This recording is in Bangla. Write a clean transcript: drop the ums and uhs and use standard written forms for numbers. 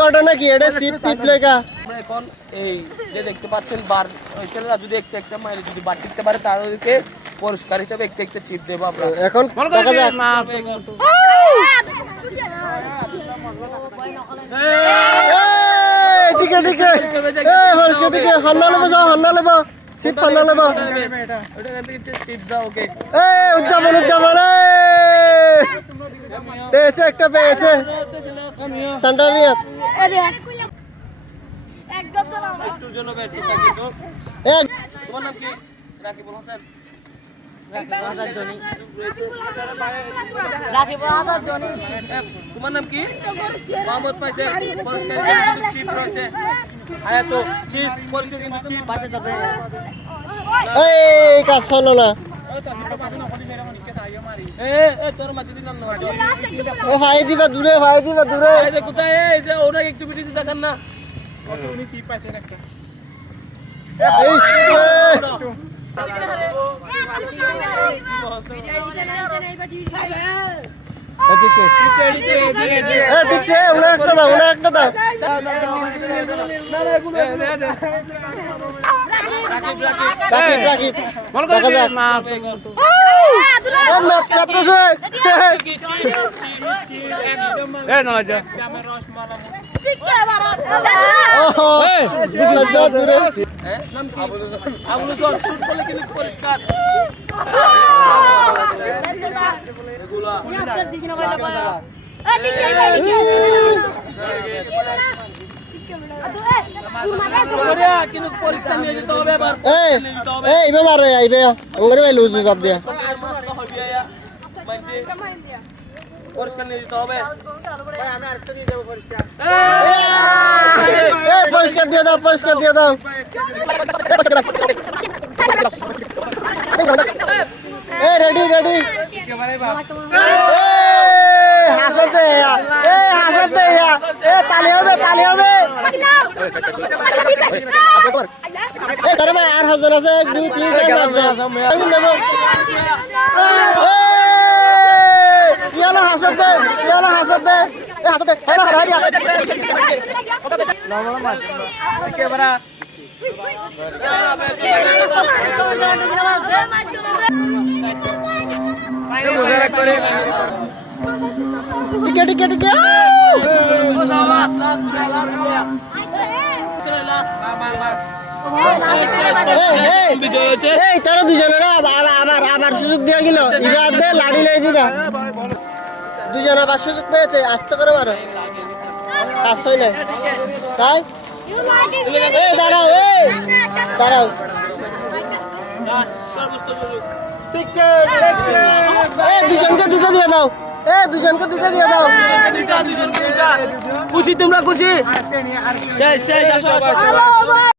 ঘটনা কি এটা সিপ টিপ লেখা এখন এই যে দেখতে পাচ্ছেন বার ওই ছেলেরা যদি একটা মাইলে যদি বার টিকতে পারে তাদেরকে পুরস্কার হিসেবে একটা চিপ দেবো আমরা। এখন দেখা যাক টিকে টিকে পুরস্কার টিকে হন্না লেবো যাও হন্না লেবো সিপ হন্না লেবো চিপ দাও ওকে উদযাপন উদযাপন পেয়েছে একটা পেয়েছে সেন্টারিয়াত একটুর জন্য একটু থাকি তো তোমার নাম কি রাকিবুল হাসান তোমার নাম কি মোহাম্মদ পাইছে পুরস্কার কিন্তু চিপ রয়েছে আয়া তো চিপ পুরস্কার কিন্তু চিপ এই কাজ হলো না তোর মাঝে দিলাম না ভাই দিবা দূরে কোথায় এই যে ওরা একটু ভিডিও দেখান না কত উনি চিপ পাইছেন একটা পুরস্কার নিয়ে যেতে হবে পুরস্কার দিয়ে দাও রেডি হাসাতে তালি হবে তার মানে আর হাজার আছে 1 2 3 4 হাসাতে টিকে তারা দুজনের আবার সুযোগ দিয়ে গেল লাড়ি লাই দিবা দুজন আবার সুযোগ পেয়েছে আস্তে করে মারো কাজ হয় না তাই দাঁড়াও দুজনকে দুটো দিয়ে দাও খুশি তোমরা খুশি শেষ